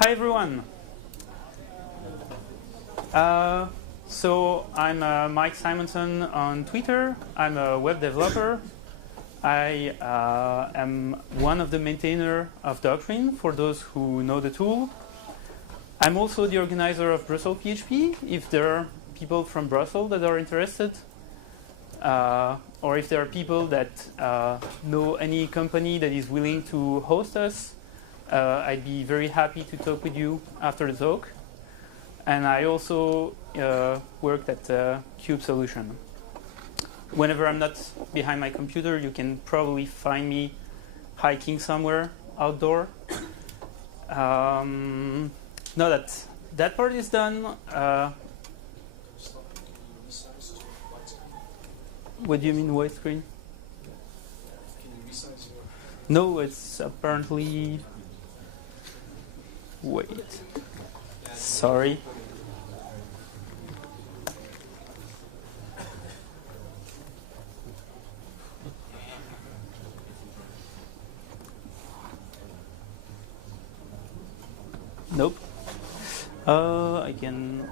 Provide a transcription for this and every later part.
Hi everyone. So I'm Mike Simonson on Twitter. I'm a web developer. I am one of the maintainers of Doctrine, for those who know the tool. I'm also the organizer of Brussels PHP, if there are people from Brussels that are interested. Or if there are people that know any company that is willing to host us, I'd be very happy to talk with you after the talk. And I also worked at Cube Solution. Whenever I'm not behind my computer, you can probably find me hiking somewhere outdoor. Now that that part is done, what do you mean white screen? Can you resize your... No, it's apparently... Wait. Sorry. Nope. I can...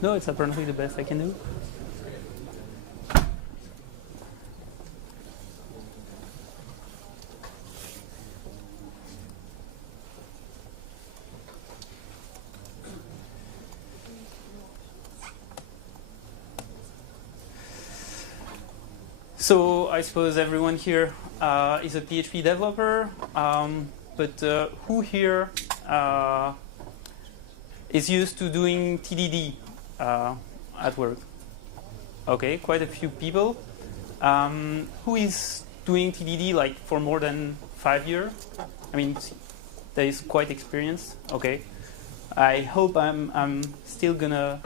No, it's apparently the best I can do. So I suppose everyone here is a PHP developer, but who here is used to doing TDD at work? Okay, quite a few people. Who is doing TDD like for more than 5 years? I mean, that is quite experienced. Okay, I hope I'm still gonna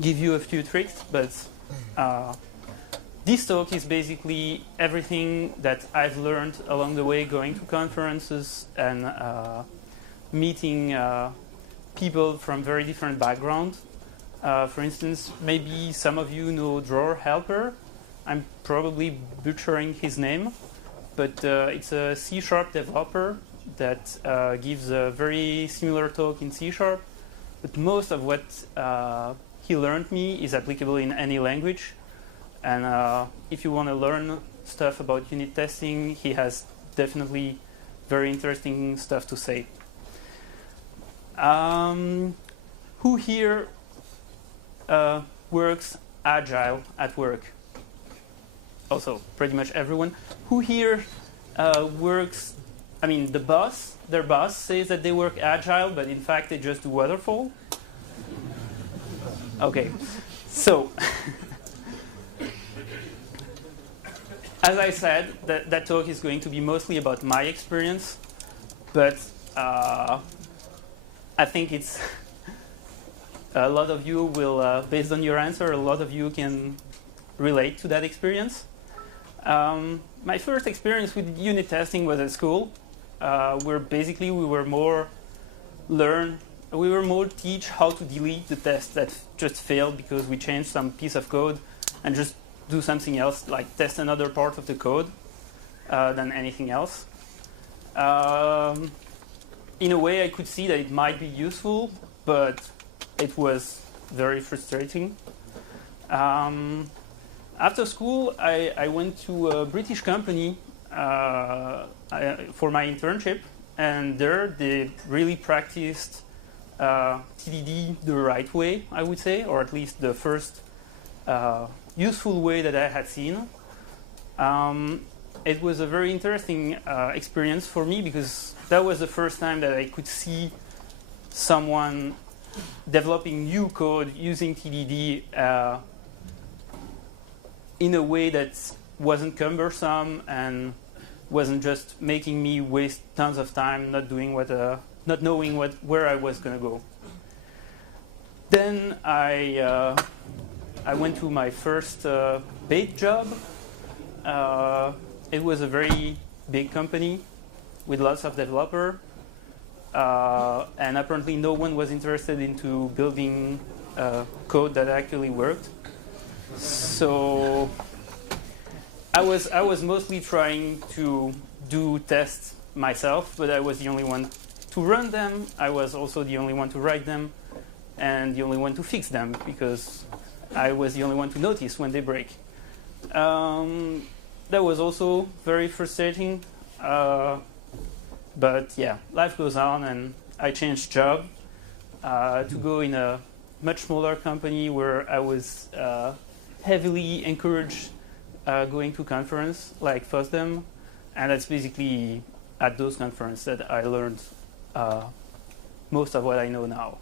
give you a few tricks, but this talk is basically everything that I've learned along the way going to conferences and meeting people from very different backgrounds. For instance, maybe some of you know Drawer Helper. I'm probably butchering his name, but it's a C# developer that gives a very similar talk in C#, but most of what he learned me is applicable in any language. And if you want to learn stuff about unit testing, he has definitely very interesting stuff to say. Who here works agile at work? Also, pretty much everyone. Who here works, I mean, their boss says that they work agile, but in fact they just do waterfall? Okay, so as I said, that talk is going to be mostly about my experience, but I think it's a lot of you will, based on your answer, a lot of you can relate to that experience. My first experience with unit testing was at school, where basically we were more teach how to delete the tests that just failed because we changed some piece of code, and just do something else, like test another part of the code than anything else. In a way, I could see that it might be useful, but it was very frustrating. After school, I went to a British company for my internship, and there they really practiced TDD the right way, I would say, or at least the first useful way that I had seen. It was a very interesting experience for me, because that was the first time that I could see someone developing new code using TDD in a way that wasn't cumbersome and wasn't just making me waste tons of time not knowing where I was going to go. Then I went to my first paid job. It was a very big company with lots of developers, and apparently no one was interested into building code that actually worked. So I was mostly trying to do tests myself, but I was the only one to run them. I was also the only one to write them, and the only one to fix them, because I was the only one to notice when they break. That was also very frustrating, but yeah, life goes on, and I changed job to go in a much smaller company where I was heavily encouraged going to conference like FOSDEM, and that's basically at those conferences that I learned most of what I know now.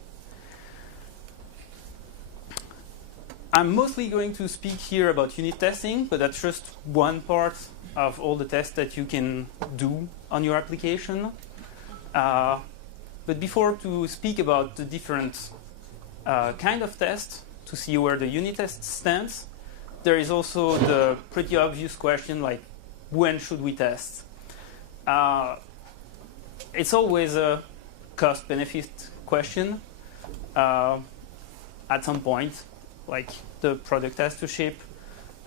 I'm mostly going to speak here about unit testing, but that's just one part of all the tests that you can do on your application. But before to speak about the different kind of tests, to see where the unit test stands, there is also the pretty obvious question, like, when should we test? It's always a cost-benefit question. At some point, like, the product has to ship,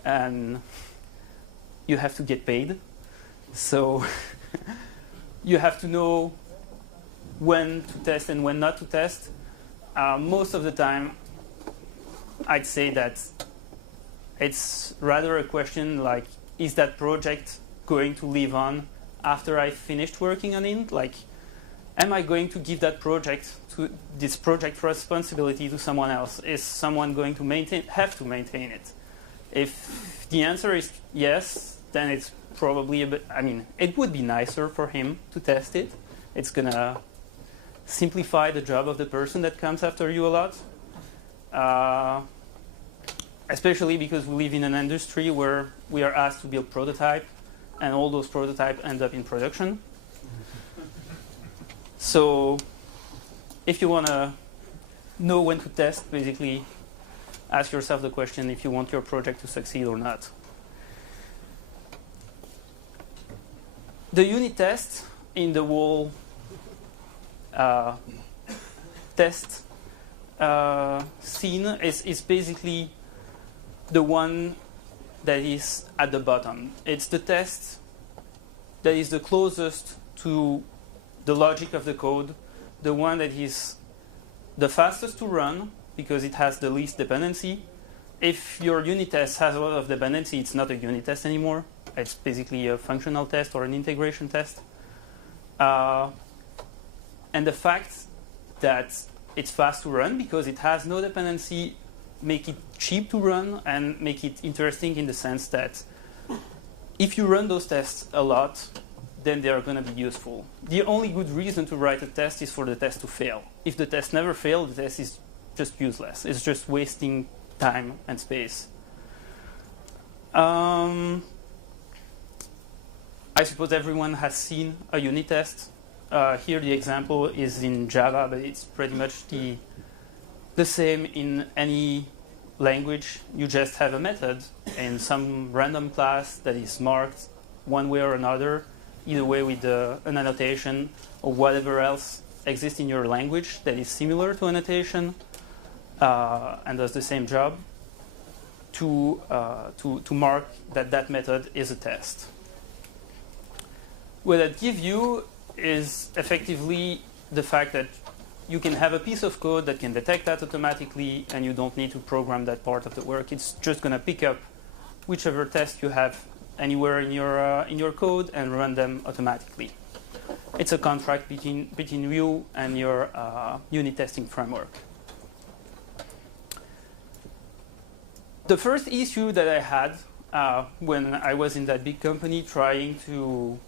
and you have to get paid. So you have to know when to test and when not to test. Most of the time, I'd say that it's rather a question like, is that project going to live on after I finished working on it? Like, am I going to give that project, to this project responsibility to someone else? Is someone going to have to maintain it? If the answer is yes, then it's probably a bit, I mean, it would be nicer for him to test it. It's gonna simplify the job of the person that comes after you a lot. Especially because we live in an industry where we are asked to build prototype, and all those prototypes end up in production. So if you want to know when to test, basically ask yourself the question if you want your project to succeed or not. The unit test in the whole test scene is basically the one that is at the bottom. It's the test that is the closest to the logic of the code, the one that is the fastest to run because it has the least dependency. If your unit test has a lot of dependency, it's not a unit test anymore. It's basically a functional test or an integration test. And the fact that it's fast to run because it has no dependency make it cheap to run and make it interesting in the sense that if you run those tests a lot, then they are going to be useful. The only good reason to write a test is for the test to fail. If the test never fails, the test is just useless. It's just wasting time and space. I suppose everyone has seen a unit test. Here the example is in Java, but it's pretty much the same in any language. You just have a method in some random class that is marked one way or another, either way with an annotation or whatever else exists in your language that is similar to annotation and does the same job to mark that method is a test. What that gives you is effectively the fact that you can have a piece of code that can detect that automatically, and you don't need to program that part of the work. It's just going to pick up whichever test you have anywhere in your code and run them automatically. It's a contract between you and your unit testing framework. The first issue that I had when I was in that big company trying to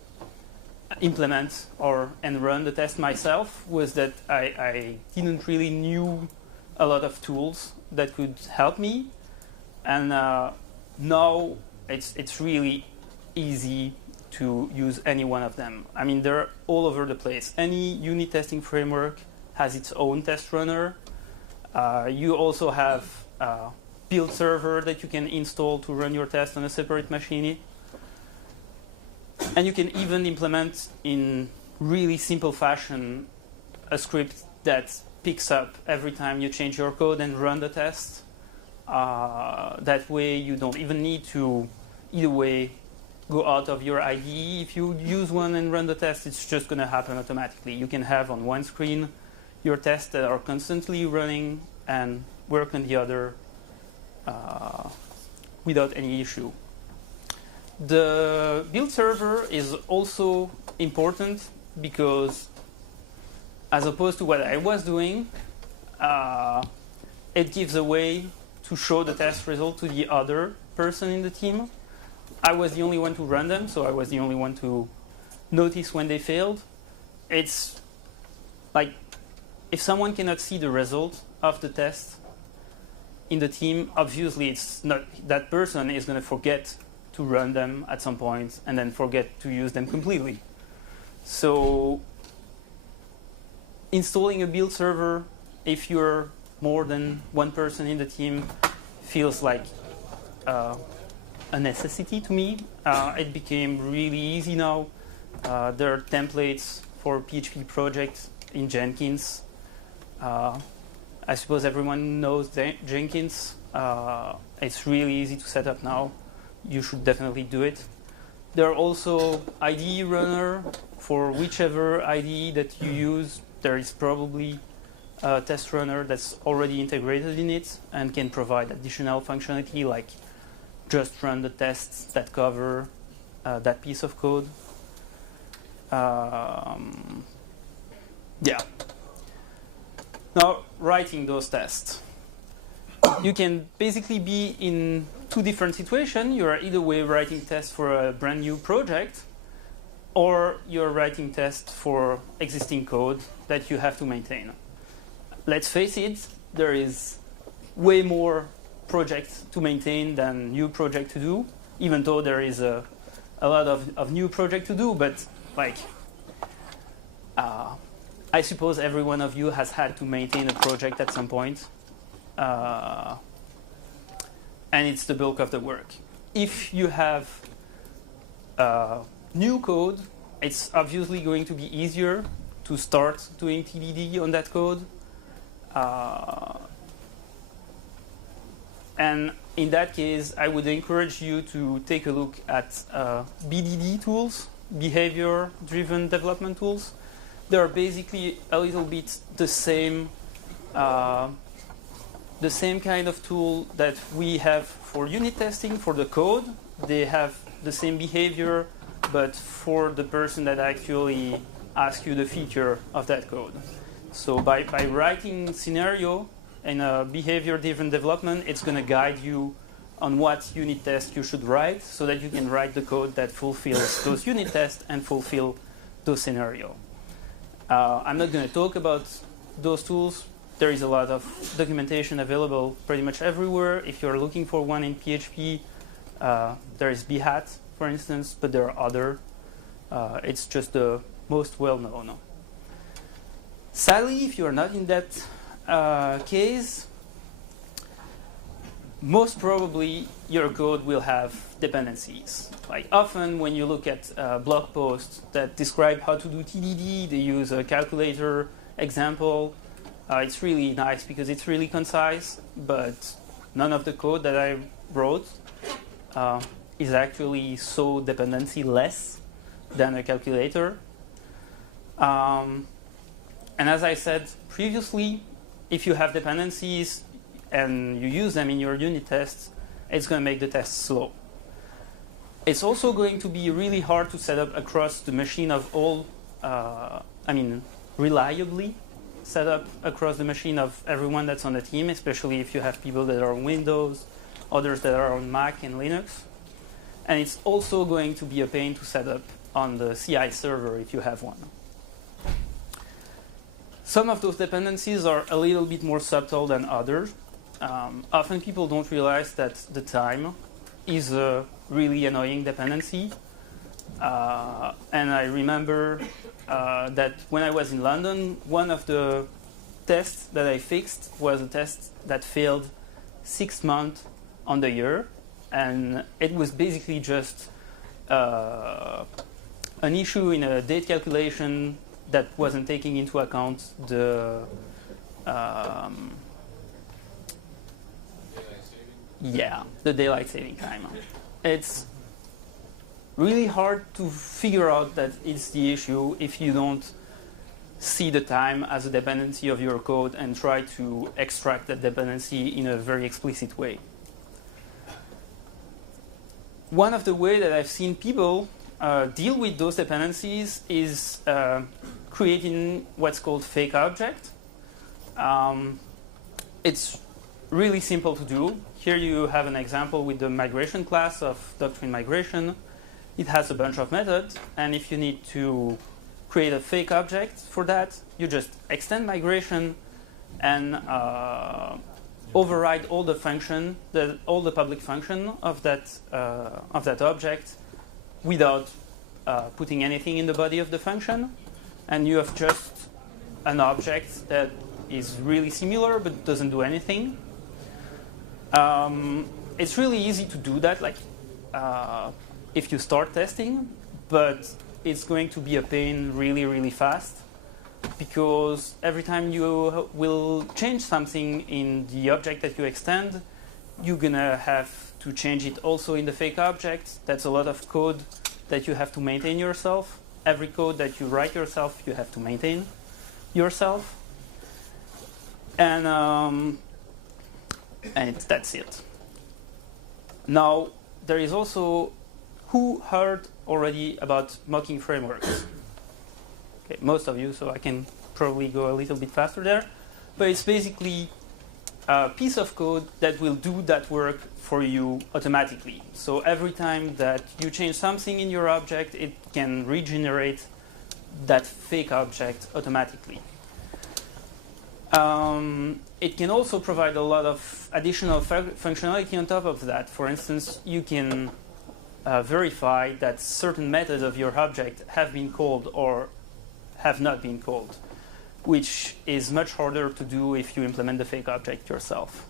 implement and run the test myself was that I didn't really knew a lot of tools that could help me, and now it's really easy to use any one of them. I mean, they're all over the place. Any unit testing framework has its own test runner. You also have a build server that you can install to run your test on a separate machine. And you can even implement in really simple fashion a script that picks up every time you change your code and run the test. That way you don't even need to, either way, go out of your IDE. If you use one and run the test, it's just going to happen automatically. You can have on one screen your tests that are constantly running and work on the other without any issue. The build server is also important because, as opposed to what I was doing, it gives a way to show the test result to the other person in the team. I was the only one to run them, so I was the only one to notice when they failed. It's like, if someone cannot see the result of the test in the team, obviously it's not, that person is going to forget to run them at some point and then forget to use them completely. So installing a build server, if you're more than one person in the team, feels like a necessity to me. It became really easy now. There are templates for PHP projects in Jenkins. I suppose everyone knows Jenkins. It's really easy to set up now. You should definitely do it. There are also IDE runner for whichever IDE that you use. There is probably a test runner that's already integrated in it and can provide additional functionality, like just run the tests that cover that piece of code. Yeah. Now, writing those tests. You can basically be in two different situations. You are either way writing tests for a brand new project, or you're writing tests for existing code that you have to maintain. Let's face it, there is way more projects to maintain than new project to do, even though there is a lot of new project to do, but like, I suppose every one of you has had to maintain a project at some point. And it's the bulk of the work. If you have new code, it's obviously going to be easier to start doing TDD on that code. And in that case, I would encourage you to take a look at BDD tools, behavior-driven development tools. They are basically a little bit the same kind of tool that we have for unit testing for the code. They have the same behavior, but for the person that actually asks you the feature of that code. So by writing scenario in a behavior-driven development, it's going to guide you on what unit test you should write so that you can write the code that fulfills those unit tests and fulfill those scenarios. I'm not going to talk about those tools. There is a lot of documentation available pretty much everywhere. If you're looking for one in PHP, there is Behat, for instance, but there are other. It's just the most well-known. Sadly, if you're not in that case, most probably your code will have dependencies. Like often when you look at blog posts that describe how to do TDD, they use a calculator example. It's really nice because it's really concise, but none of the code that I wrote is actually so dependency-less than a calculator. And as I said previously, if you have dependencies and you use them in your unit tests, it's going to make the test slow. It's also going to be really hard to set up across the machine of all, reliably set up across the machine of everyone that's on the team, especially if you have people that are on Windows, others that are on Mac and Linux. And it's also going to be a pain to set up on the CI server if you have one. Some of those dependencies are a little bit more subtle than others. Often people don't realize that the time is a really annoying dependency. And I remember that when I was in London, one of the tests that I fixed was a test that failed 6 months on the year. And it was basically just an issue in a date calculation that wasn't taking into account the the daylight saving time. It's really hard to figure out that it's the issue if you don't see the time as a dependency of your code and try to extract that dependency in a very explicit way. One of the ways that I've seen people deal with those dependencies is creating what's called fake object. It's really simple to do. Here you have an example with the migration class of doctrine migration. It has a bunch of methods, and if you need to create a fake object for that, you just extend migration and override all the function, all the public function of that object without putting anything in the body of the function, and you have just an object that is really similar but doesn't do anything. It's really easy to do that, like if you start testing, but it's going to be a pain really, really fast, because every time you will change something in the object that you extend, you're gonna have to change it also in the fake object. That's a lot of code that you have to maintain yourself. Every code that you write yourself, you have to maintain yourself. And that's it. Now, there is also, who heard already about mocking frameworks? Okay, most of you, so I can probably go a little bit faster there. But it's basically a piece of code that will do that work for you automatically. So every time that you change something in your object, it can regenerate that fake object automatically. It can also provide a lot of additional functionality on top of that. For instance, you can verify that certain methods of your object have been called or have not been called, which is much harder to do if you implement the fake object yourself.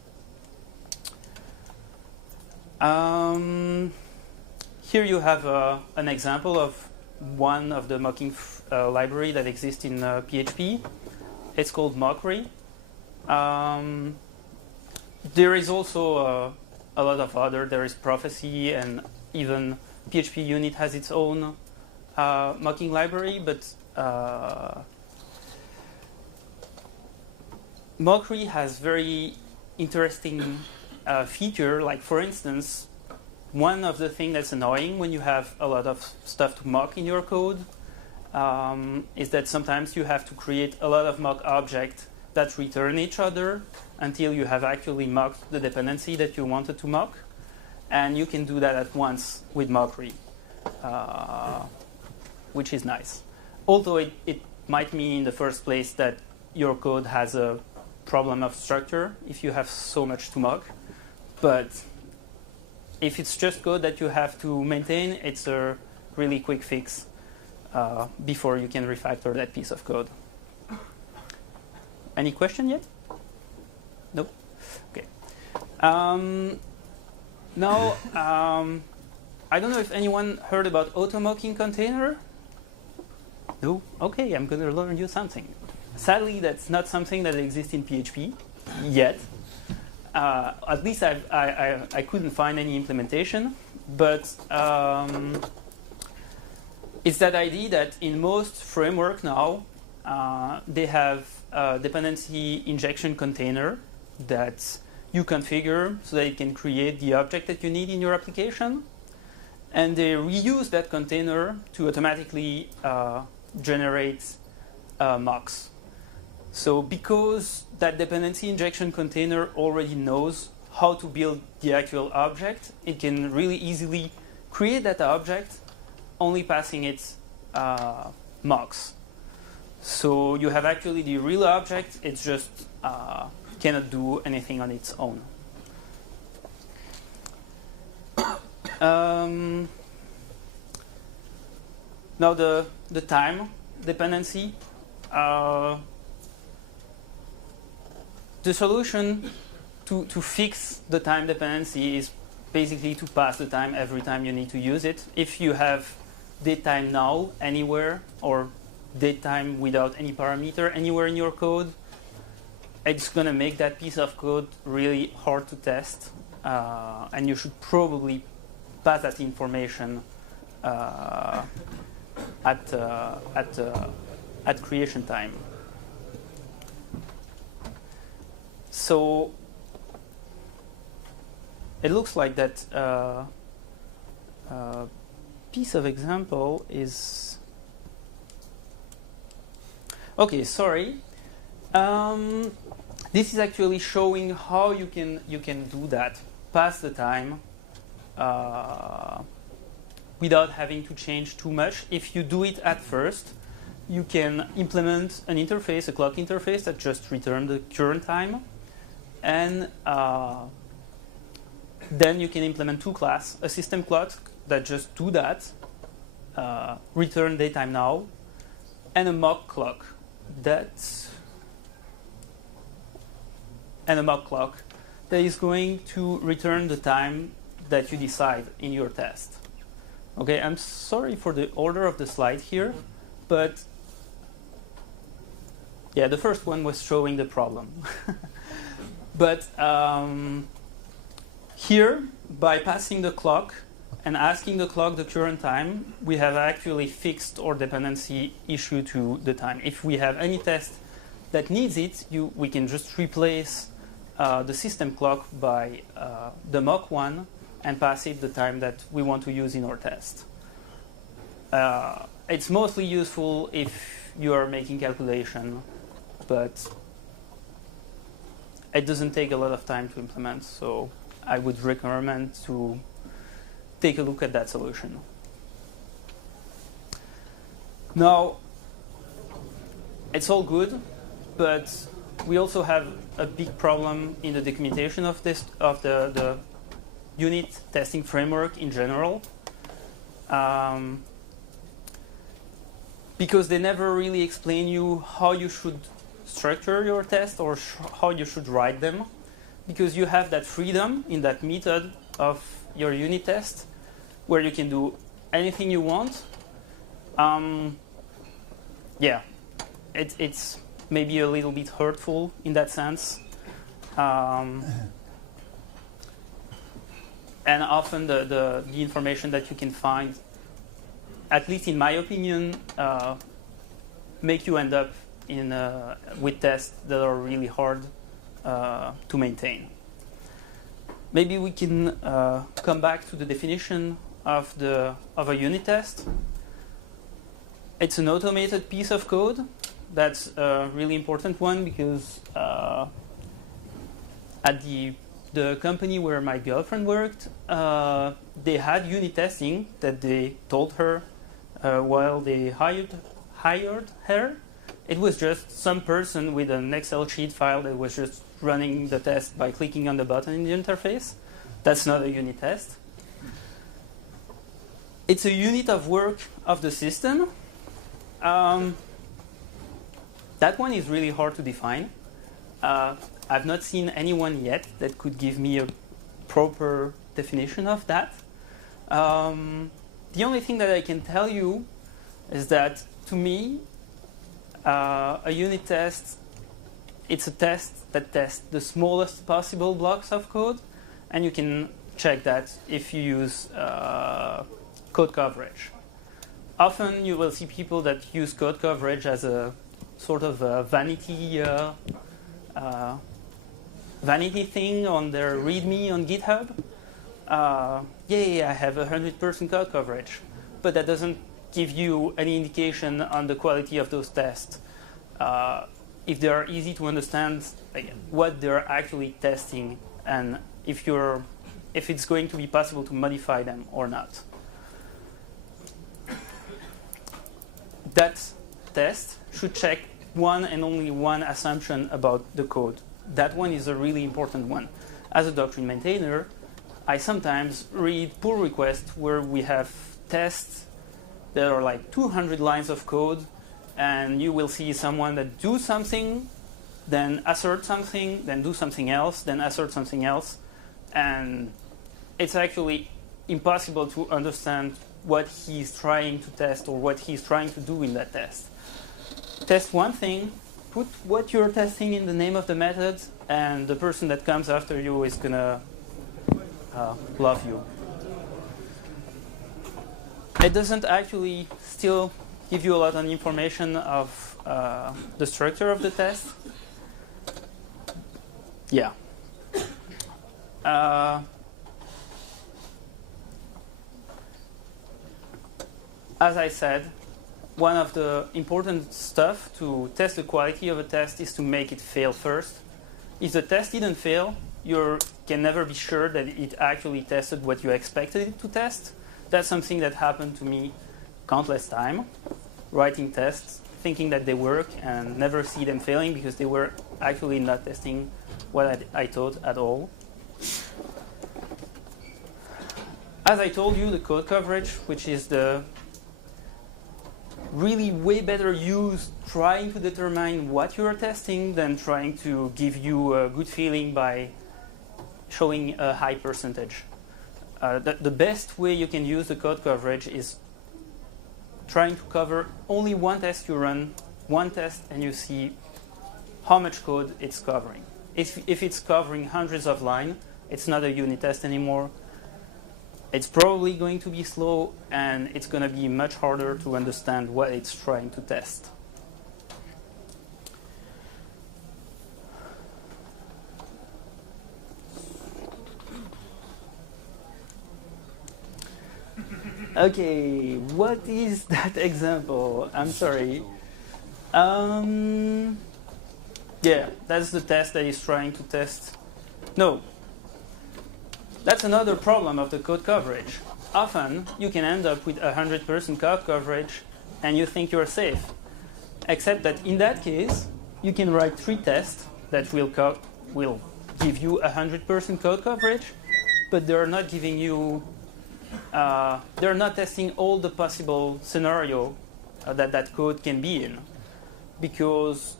Here you have an example of one of the mocking library that exists in PHP. It's called Mockery. There is also a lot of other. There is Prophecy, and even PHP Unit has its own mocking library. But Mockery has very interesting feature. Like, for instance, one of the things that's annoying when you have a lot of stuff to mock in your code is that sometimes you have to create a lot of mock objects that return each other until you have actually mocked the dependency that you wanted to mock. And you can do that at once with Mockery, which is nice. Although it might mean in the first place that your code has a problem of structure if you have so much to mock. But if it's just code that you have to maintain, it's a really quick fix before you can refactor that piece of code. Any question yet? Nope. Okay. Now, I don't know if anyone heard about auto-mocking container. No? Okay, I'm going to learn you something. Sadly, that's not something that exists in PHP yet. At least I couldn't find any implementation. But it's that idea that in most framework now, they have a dependency injection container that you configure so that it can create the object that you need in your application. And they reuse that container to automatically generate mocks. So because that dependency injection container already knows how to build the actual object, it can really easily create that object, only passing it mocks. So you have actually the real object, it's just cannot do anything on its own. Now the time dependency. The solution to fix the time dependency is basically to pass the time every time you need to use it. If you have datetime now anywhere, or datetime without any parameter anywhere in your code, it's going to make that piece of code really hard to test, and you should probably pass that information at creation time. So it looks like that piece of example is okay. Sorry. This is actually showing how you can do that, pass the time without having to change too much. If you do it at first, you can implement an interface, a clock interface that just returns the current time, and then you can implement two classes, a system clock that just do that, return daytime now, and a mock clock that is going to return the time that you decide in your test. Okay, I'm sorry for the order of the slide here, but yeah, the first one was showing the problem. But here, by passing the clock and asking the clock the current time, we have actually fixed our dependency issue to the time. If we have any test that needs it, we can just replace the system clock by the mock one and pass it the time that we want to use in our test. It's mostly useful if you are making calculation, but it doesn't take a lot of time to implement, so I would recommend to take a look at that solution. Now, it's all good, but we also have a big problem in the documentation of the unit testing framework in general, because they never really explain you how you should structure your test or how you should write them, because you have that freedom in that method of your unit test where you can do anything you want. Yeah, it's maybe a little bit hurtful in that sense. And often the information that you can find, at least in my opinion, make you end up with tests that are really hard to maintain. Maybe we can come back to the definition of a unit test. It's an automated piece of code. That's a really important one because at the company where my girlfriend worked, they had unit testing that they told her while they hired her. It was just some person with an Excel sheet file that was just running the test by clicking on the button in the interface. That's not a unit test. It's a unit of work of the system. That one is really hard to define. I've not seen anyone yet that could give me a proper definition of that. The only thing that I can tell you is that, to me, a unit test, it's a test that tests the smallest possible blocks of code, and you can check that if you use code coverage. Often you will see people that use code coverage as a sort of a vanity thing on their README on GitHub. Yeah, I have 100% code coverage, but that doesn't give you any indication on the quality of those tests. If they are easy to understand, like, what they're actually testing, and if it's going to be possible to modify them or not. That test should check one and only one assumption about the code. That one is a really important one. As a Doctrine maintainer, I sometimes read pull requests where we have tests that are like 200 lines of code, and you will see someone that do something, then assert something, then do something else, then assert something else, and it's actually impossible to understand what he's trying to test or what he's trying to do in that test. Test one thing, put what you're testing in the name of the method, and the person that comes after you is going to love you. It doesn't actually still give you a lot of information of the structure of the test. Yeah. As I said, one of the important stuff to test the quality of a test is to make it fail first. If the test didn't fail, you can never be sure that it actually tested what you expected it to test. That's something that happened to me countless times, writing tests, thinking that they work, and never see them failing because they were actually not testing what I thought at all. As I told you, the code coverage, which is the really way better use trying to determine what you are testing than trying to give you a good feeling by showing a high percentage. The best way you can use the code coverage is trying to cover only one test. You run one test and you see how much code it's covering. If it's covering hundreds of lines, it's not a unit test anymore. It's probably going to be slow, and it's going to be much harder to understand what it's trying to test. Okay, what is that example? I'm sorry. Yeah, that's the test that is trying to test. No. That's another problem of the code coverage. Often, you can end up with 100% code coverage, and you think you're safe. Except that in that case, you can write 3 tests that will give you 100% code coverage, but they're not giving you, they're not testing all the possible scenario that code can be in. Because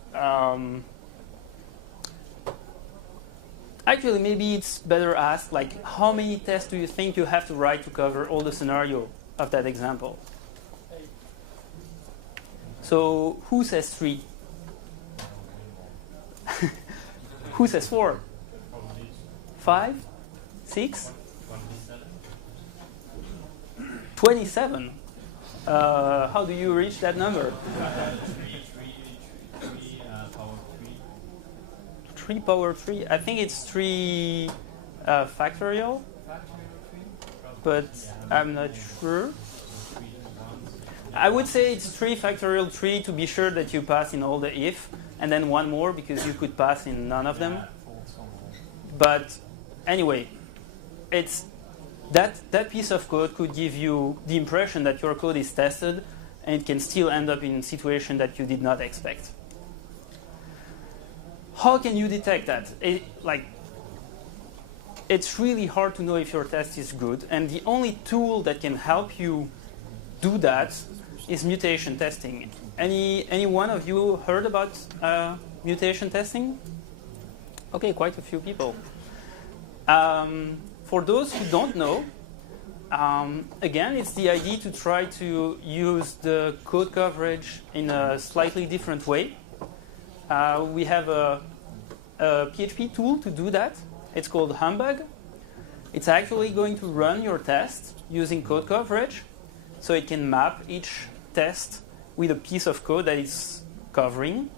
actually, maybe it's better asked, like, how many tests do you think you have to write to cover all the scenario of that example? So, who says 3? Who says 4? 5? 6? 27. How do you reach that number? 3 power 3. I think it's 3 factorial, but I'm not sure. I would say it's 3 factorial 3 to be sure that you pass in all the if, and then 1 more because you could pass in none of them. But anyway, it's that piece of code could give you the impression that your code is tested, and it can still end up in a situation that you did not expect. How can you detect that? It's really hard to know if your test is good, and the only tool that can help you do that is mutation testing. Any one of you heard about mutation testing? Okay, quite a few people. For those who don't know, again, it's the idea to try to use the code coverage in a slightly different way. We have a PHP tool to do that. It's called Humbug. It's actually going to run your test using code coverage, so it can map each test with a piece of code that it's covering.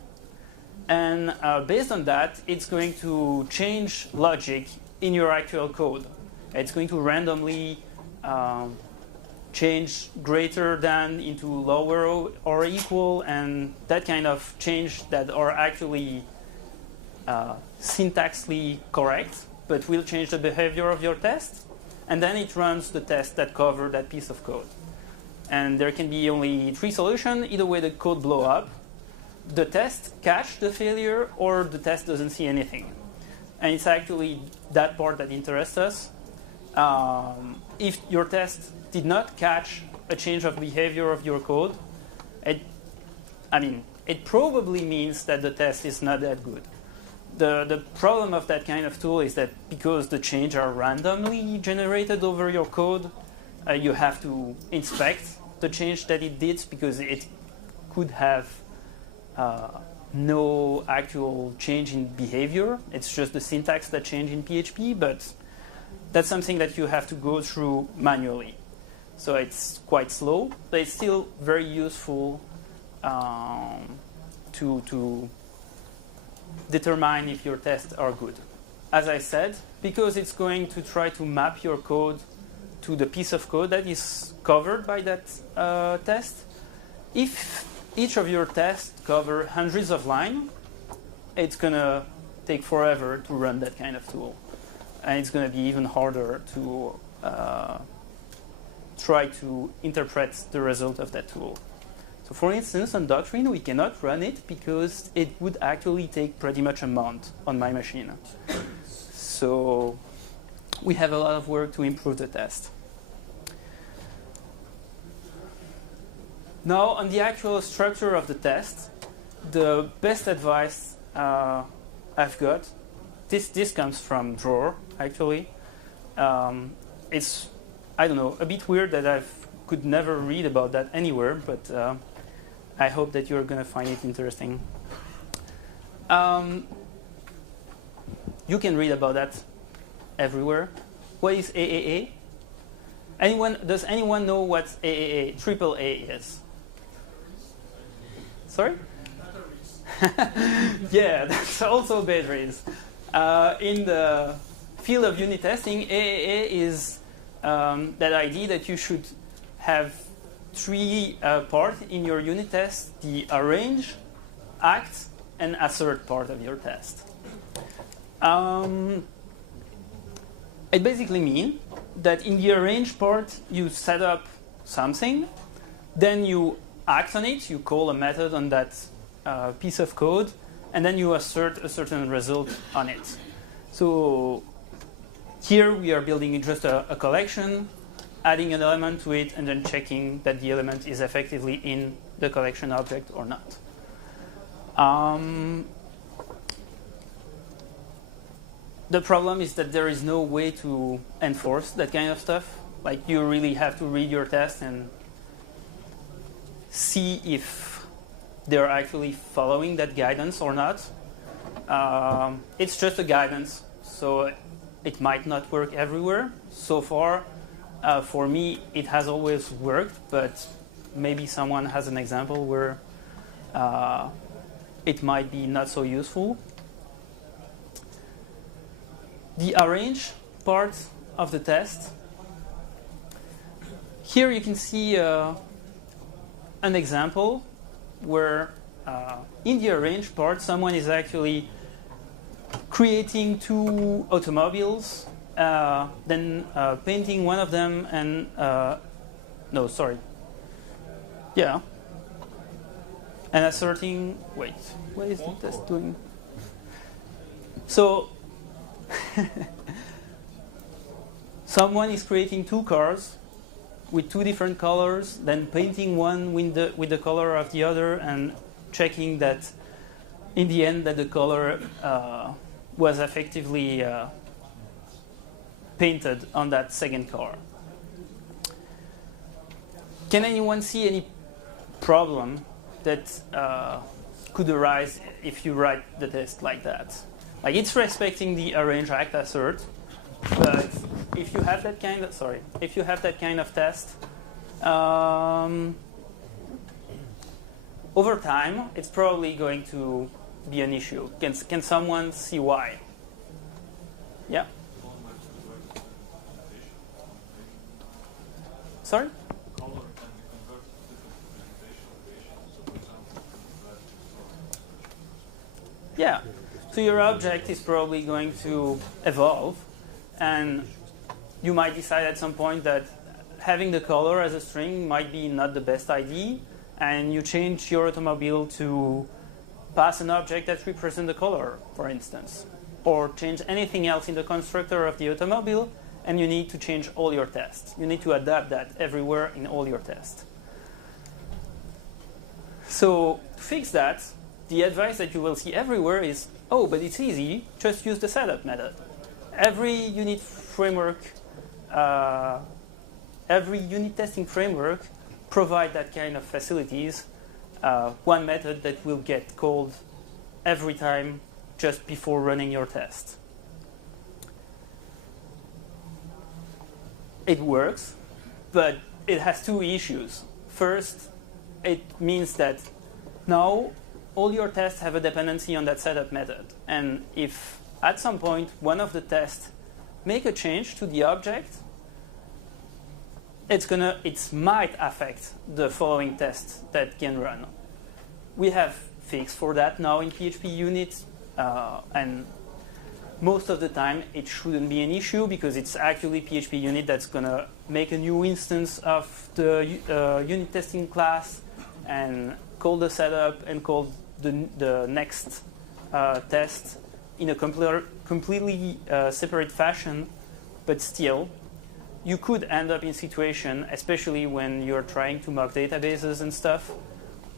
And based on that, it's going to change logic in your actual code. It's going to randomly change greater than into lower or equal, and that kind of change that are actually syntaxically correct, but will change the behavior of your test. And then it runs the test that cover that piece of code. And there can be only 3 solutions. Either way, the code blow up, the test catch the failure, or the test doesn't see anything. And it's actually that part that interests us. If your test did not catch a change of behavior of your code, it probably means that the test is not that good. The problem of that kind of tool is that because the changes are randomly generated over your code, you have to inspect the change that it did because it could have no actual change in behavior. It's just the syntax that changed in PHP, but that's something that you have to go through manually. So it's quite slow, but it's still very useful to determine if your tests are good. As I said, because it's going to try to map your code to the piece of code that is covered by that test, if each of your tests cover hundreds of lines, it's going to take forever to run that kind of tool. And it's going to be even harder to try to interpret the result of that tool. So for instance, on Doctrine, we cannot run it because it would actually take pretty much a month on my machine. So we have a lot of work to improve the test. Now, on the actual structure of the test, the best advice I've got, this comes from Drawer, actually. It's, I don't know, a bit weird that I could never read about that anywhere, but I hope that you're going to find it interesting. You can read about that everywhere. What is AAA? Does anyone know what AAA, AAA is? Sorry? Yeah, that's also batteries. In the field of unit testing, AAA is that idea that you should have three parts in your unit test: the arrange, act, and assert part of your test. It basically means that in the arrange part, you set up something, then you act on it, you call a method on that piece of code, and then you assert a certain result on it. So here we are building just a collection, adding an element to it, and then checking that the element is effectively in the collection object or not. The problem is that there is no way to enforce that kind of stuff. Like, you really have to read your test and see if they're actually following that guidance or not. It's just a guidance, so it might not work everywhere. So far, for me, it has always worked, but maybe someone has an example where it might be not so useful. The arrange part of the test. Here you can see an example where in the arrange part, someone is actually creating two automobiles, then painting one of them and no, sorry. Yeah. And asserting, wait, what is the test doing? So someone is creating two cars with two different colors, then painting one with the color of the other and checking that in the end that the color was effectively painted on that second car. Can anyone see any problem that could arise if you write the test like that? Like, it's respecting the arrange, act, assert, but if you have that kind of test, over time, it's probably going to be an issue. Can someone see why? Yeah? Sorry? Yeah. So your object is probably going to evolve, and you might decide at some point that having the color as a string might be not the best idea, and you change your automobile to pass an object that represents the color, for instance, or change anything else in the constructor of the automobile, and you need to change all your tests. You need to adapt that everywhere in all your tests. So to fix that, the advice that you will see everywhere is, oh, but it's easy, just use the setup method. Every unit framework every unit testing framework provides that kind of facilities. One method that will get called every time just before running your test. It works, but it has two issues. First, it means that now all your tests have a dependency on that setup method. And if at some point one of the tests make a change to the object, it might affect the following test that can run. We have fixed for that now in PHP unit, and most of the time it shouldn't be an issue because it's actually PHP unit that's going to make a new instance of the unit testing class and call the setup and call the next test in a completely separate fashion, but still you could end up in a situation, especially when you're trying to mock databases and stuff,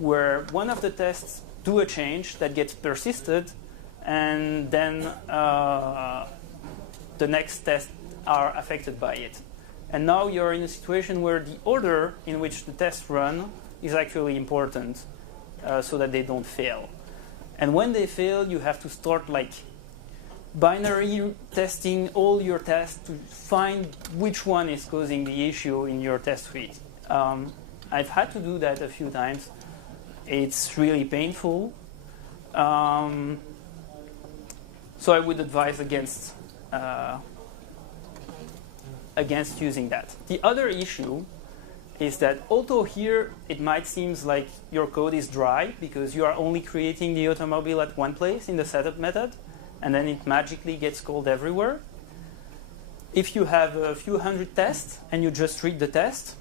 where one of the tests do a change that gets persisted, and then the next tests are affected by it. And now you're in a situation where the order in which the tests run is actually important so that they don't fail. And when they fail, you have to start like binary testing all your tests to find which one is causing the issue in your test suite. I've had to do that a few times. It's really painful. So I would advise against using that. The other issue is that although here it might seem like your code is dry because you are only creating the automobile at one place in the setup method, and then it magically gets called everywhere. If you have a few hundred tests and you just read the test,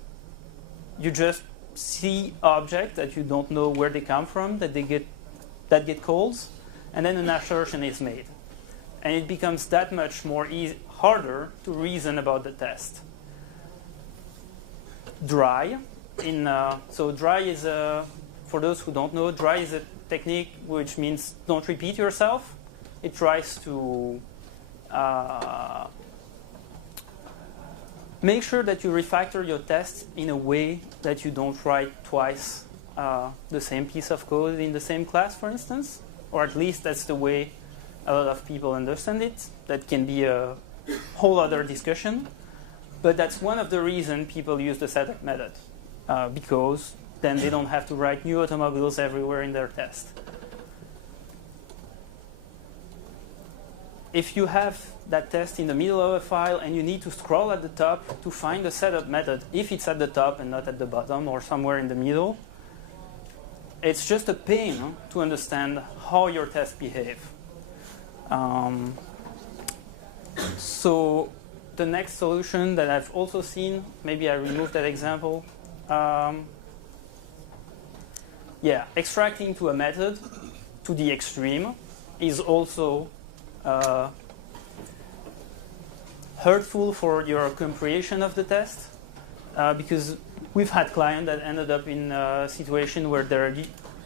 you just see objects that you don't know where they come from, that get called, and then an assertion is made. And it becomes that much more harder to reason about the test. Dry. So dry is, for those who don't know, dry is a technique which means don't repeat yourself. It tries to make sure that you refactor your test in a way that you don't write twice the same piece of code in the same class, for instance. Or at least that's the way a lot of people understand it. That can be a whole other discussion. But that's one of the reasons people use the setup method, because then they don't have to write new automobiles everywhere in their test. If you have that test in the middle of a file and you need to scroll at the top to find the setup method, if it's at the top and not at the bottom or somewhere in the middle, it's just a pain to understand how your tests behave. So the next solution that I've also seen, maybe I removed that example. Extracting to a method to the extreme is also hurtful for your comprehension of the test, because we've had clients that ended up in a situation where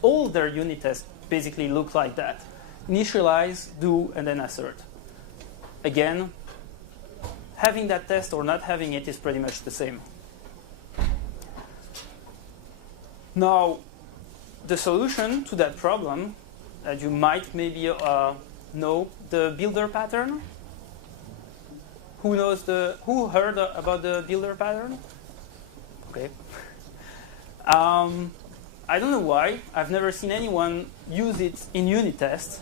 all their unit tests basically look like that. Initialize, do, and then assert. Again, having that test or not having it is pretty much the same. Now, the solution to that problem that you might maybe know, the builder pattern. Who heard about the builder pattern? Okay. I don't know why. I've never seen anyone use it in unit tests,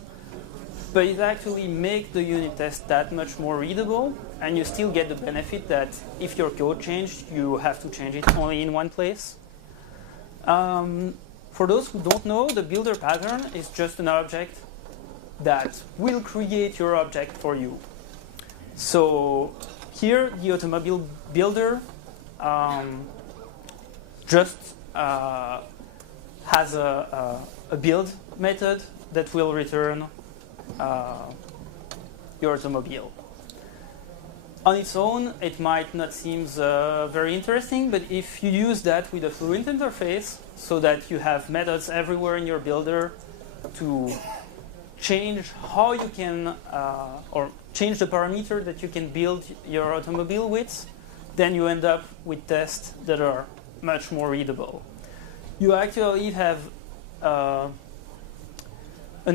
but it actually makes the unit test that much more readable, and you still get the benefit that if your code changed, you have to change it only in one place. For those who don't know, the builder pattern is just an object that will create your object for you. So here, the automobile builder just has a build method that will return your automobile. On its own, it might not seem very interesting, but if you use that with a fluent interface, so that you have methods everywhere in your builder to change how you can, or change the parameter that you can build your automobile with, then you end up with tests that are much more readable. You actually have an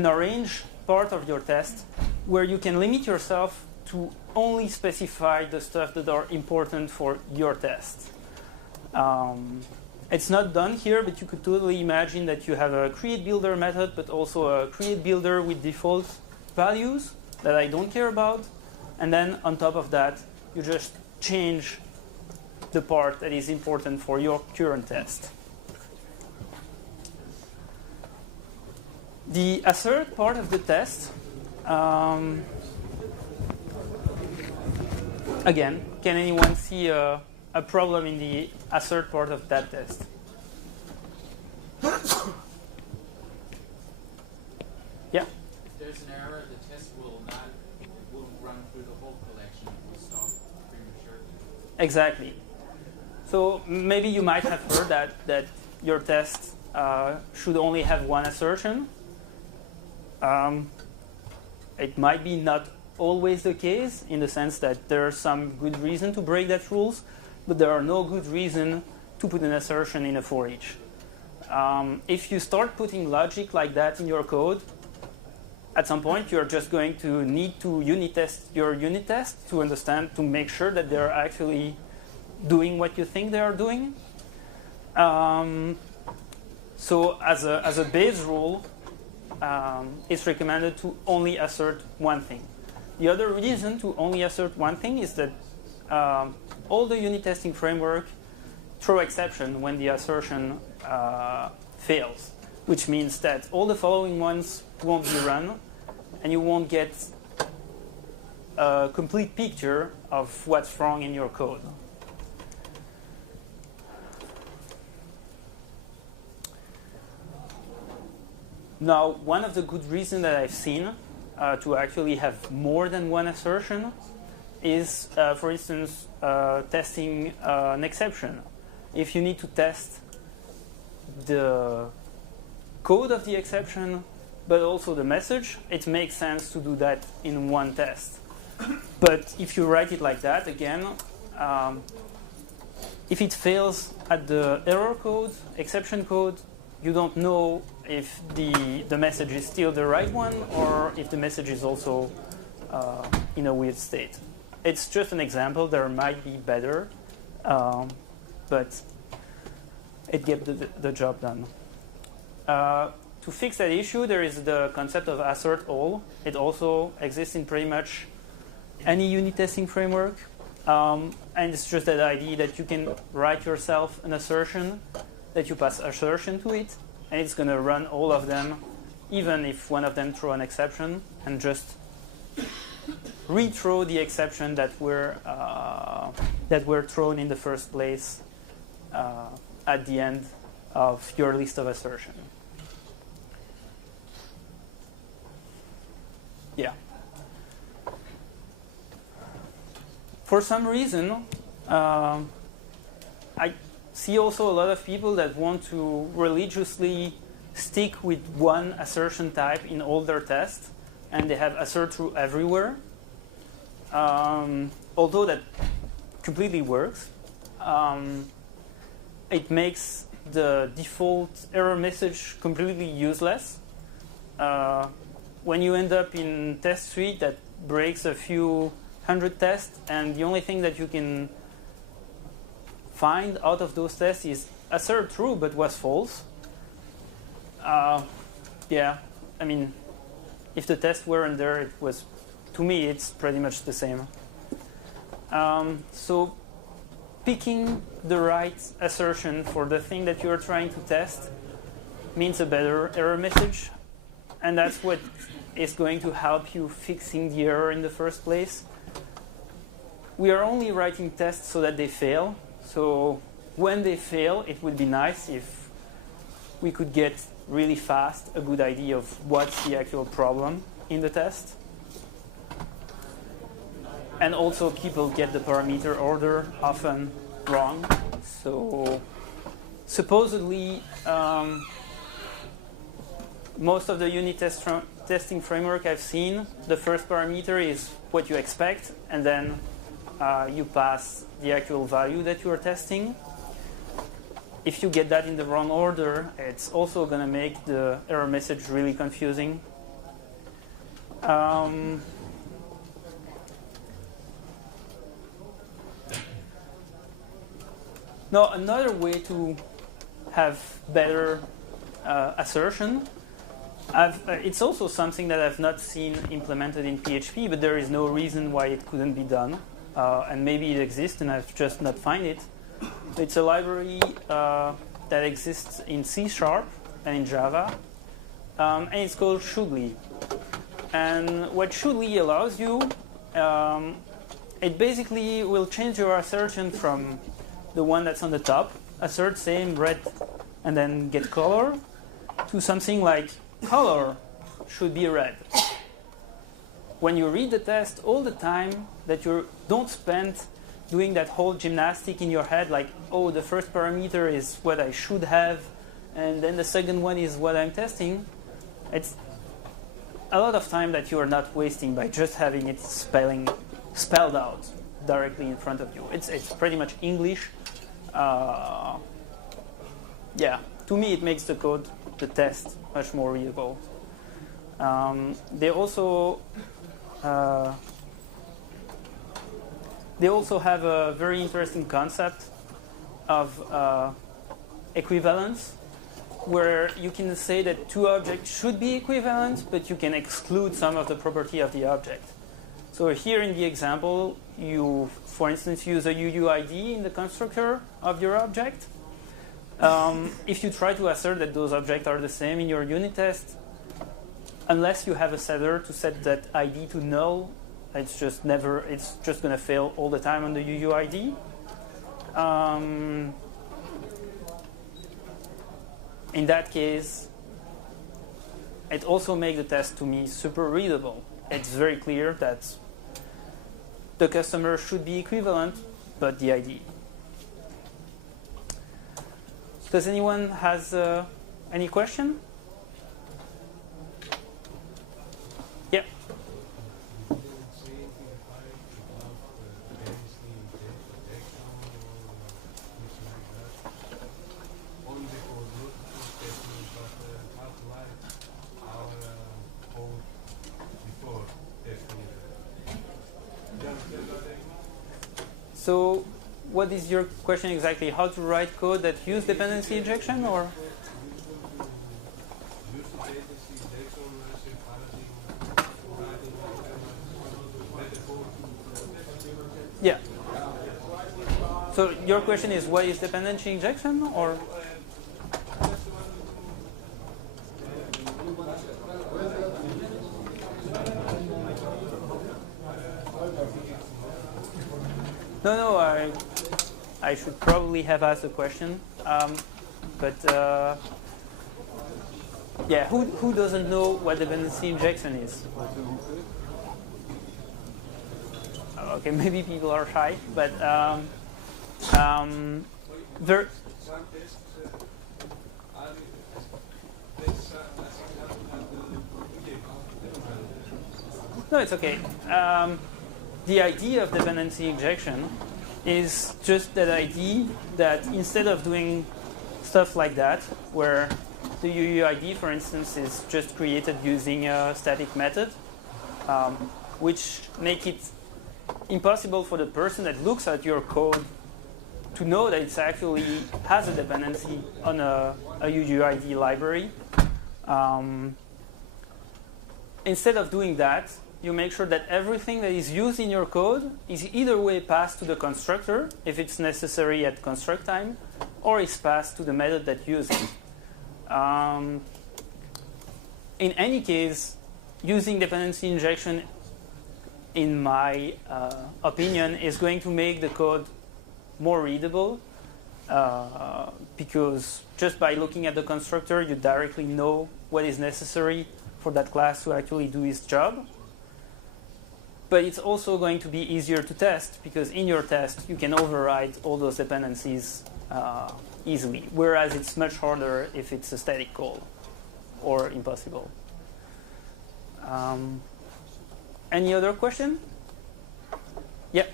orange part of your test where you can limit yourself to only specify the stuff that are important for your test. It's not done here, but you could totally imagine that you have a create builder method, but also a create builder with default values that I don't care about. And then on top of that, you just change the part that is important for your current test. The assert part of the test, again, can anyone see a problem in the assert part of that test? Yeah? If there's an error, the test will run through the whole collection and will stop prematurely. Exactly. So maybe you might have heard that your test should only have one assertion. It might be not always the case in the sense that there's some good reason to break that rules, but there are no good reason to put an assertion in a for each. If you start putting logic like that in your code, at some point you're just going to need to unit test your unit test to understand, to make sure that they're actually doing what you think they are doing. So as a base rule, it's recommended to only assert one thing. The other reason to only assert one thing is that all the unit testing framework throw exception when the assertion fails, which means that all the following ones won't be run, and you won't get a complete picture of what's wrong in your code. Now, one of the good reasons that I've seen to actually have more than one assertion is, for instance, testing an exception. If you need to test the code of the exception, but also the message, it makes sense to do that in one test. But if you write it like that, again, if it fails at the error code, exception code, you don't know if the message is still the right one or if the message is also in a weird state. It's just an example. There might be better, but it gets the job done. To fix that issue, there is the concept of assert all. It also exists in pretty much any unit testing framework. And it's just that idea that you can write yourself an assertion, that you pass assertion to it, and it's going to run all of them, even if one of them throw an exception, and just rethrow the exception that were thrown in the first place at the end of your list of assertion. Yeah. For some reason, I see also a lot of people that want to religiously stick with one assertion type in all their tests, and they have assert true everywhere. Although that completely works, it makes the default error message completely useless. When you end up in test suite that breaks a few hundred tests, and the only thing that you can find out of those tests is assert true but was false. Yeah, I mean, if the tests weren't there, it was, to me, it's pretty much the same. So picking the right assertion for the thing that you're trying to test means a better error message, and that's what is going to help you fixing the error in the first place. We are only writing tests so that they fail. So when they fail, it would be nice if we could get really fast a good idea of what's the actual problem in the test. And also people get the parameter order often wrong. So supposedly most of the unit testing framework I've seen, the first parameter is what you expect, and then you pass the actual value that you are testing. If you get that in the wrong order, it's also going to make the error message really confusing. Now, another way to have better assertion, it's also something that I've not seen implemented in PHP, but there is no reason why it couldn't be done. And maybe it exists and I've just not find it. It's a library that exists in C# and in Java, and it's called Shugli. And what Shugli allows you, it basically will change your assertion from the one that's on the top, assert same red and then get color, to something like color should be red. When you read the test, all the time that you don't spend doing that whole gymnastic in your head, like, oh, the first parameter is what I should have, and then the second one is what I'm testing. It's a lot of time that you are not wasting by just having it spelled out directly in front of you. It's pretty much English. Yeah, to me it makes the code, the test, much more readable. They also have a very interesting concept of equivalence, where you can say that two objects should be equivalent, but you can exclude some of the property of the object. So here in the example, you, for instance, use a UUID in the constructor of your object. If you try to assert that those objects are the same in your unit test, unless you have a setter to set that ID to null, it's just going to fail all the time on the UUID. In that case, it also makes the test to me super readable. It's very clear that the customer should be equivalent, but the ID. Does anyone has any question? Yeah. So, what is your question exactly? How to write code that use dependency injection, or? Yeah. So your question is, what is dependency injection, or? No, I should probably have asked a question, but yeah, who doesn't know what dependency injection is? Okay, maybe people are shy, but there. No, it's okay. The idea of dependency injection is just that idea that instead of doing stuff like that, where the UUID, for instance, is just created using a static method, which make it impossible for the person that looks at your code to know that it actually has a dependency on a UUID library. Instead of doing that, you make sure that everything that is used in your code is either way passed to the constructor, if it's necessary at construct time, or is passed to the method that uses it. In any case, using dependency injection, in my opinion, is going to make the code more readable, because just by looking at the constructor, you directly know what is necessary for that class to actually do its job. But it's also going to be easier to test, because in your test, you can override all those dependencies easily, whereas it's much harder if it's a static call, or impossible. Any other question? Yeah.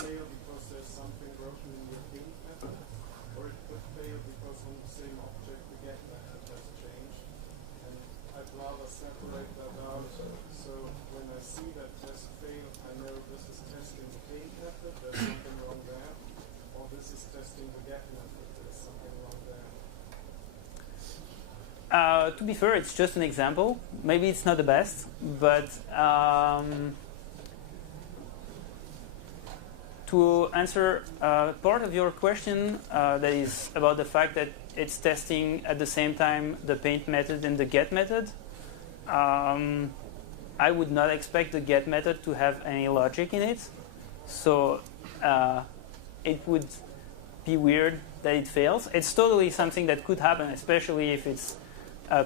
fail because there's something broken in your paint method, or it could fail because on the same object the get method has changed. And I'd rather separate that out. So when I see that test fail, I know this is testing the paint method, there's something wrong there, or this is testing the get method, there's something wrong there. To be fair, it's just an example. Maybe it's not the best, but to answer part of your question that is about the fact that it's testing at the same time the paint method and the get method, I would not expect the get method to have any logic in it. So it would be weird that it fails. It's totally something that could happen, especially if it's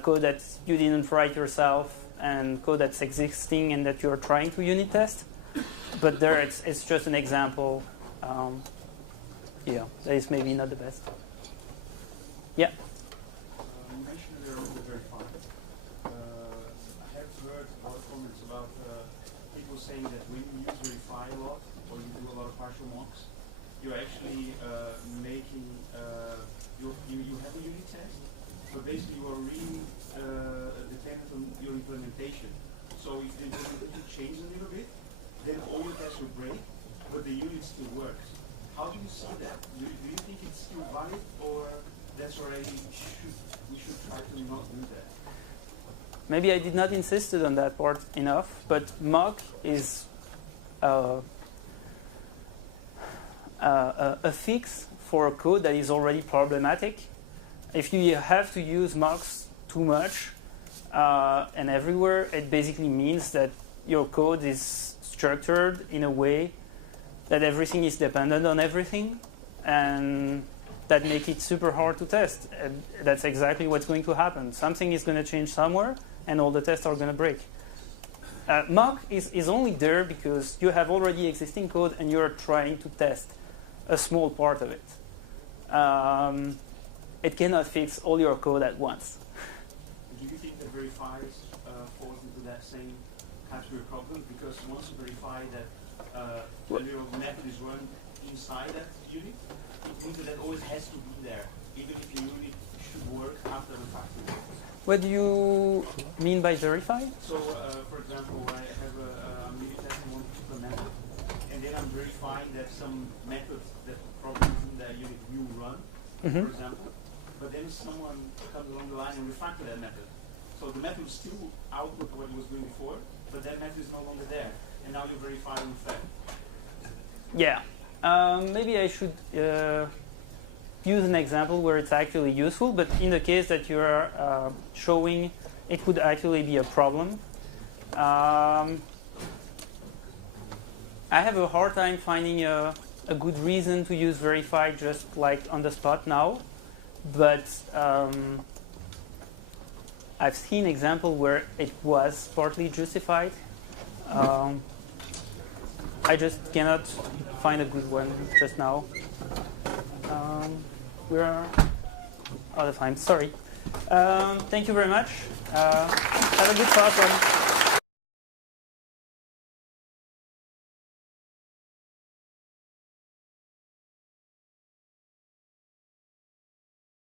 code that you didn't write yourself and code that's existing and that you're trying to unit test. But there, it's just an example. Yeah, that is maybe not the best. Yeah. You mentioned earlier on the verify. I have heard a lot of comments about people saying that when you use verify a lot, or you do a lot of partial mocks, you're actually making you have a unit test, but basically you are really dependent on your implementation. So if the implementation changes a little bit, then all your tests will break, but the unit still works. How do you see that? Do you think it's still valid, or that's already we should try to not do that? Maybe I did not insist on that part enough, but mock is a fix for a code that is already problematic. If you have to use mocks too much and everywhere, it basically means that your code is structured in a way that everything is dependent on everything, and that makes it super hard to test. And that's exactly what's going to happen. Something is going to change somewhere, and all the tests are going to break. Mock is only there because you have already existing code and you're trying to test a small part of it. It cannot fix all your code at once. Do you think that verifies falls into that same category problem? Because once you verify that your method is run inside that unit, it means that it always has to be there, even if the unit should work after the fact. What do you mean by verify? So, for example, I have a unit test in one particular method, and then I'm verifying that some method that probably is in the unit will run, for example, but then someone comes along the line and refactor that method. So the method will still output what it was doing before, but that method is no longer there, and now you're verifying the fact. Yeah. Maybe I should use an example where it's actually useful, but in the case that you're showing, it would actually be a problem. I have a hard time finding a good reason to use verify just like on the spot now, but I've seen an example where it was partly justified. I just cannot find a good one just now. We're out of time. Sorry. Thank you very much. Have a good talk.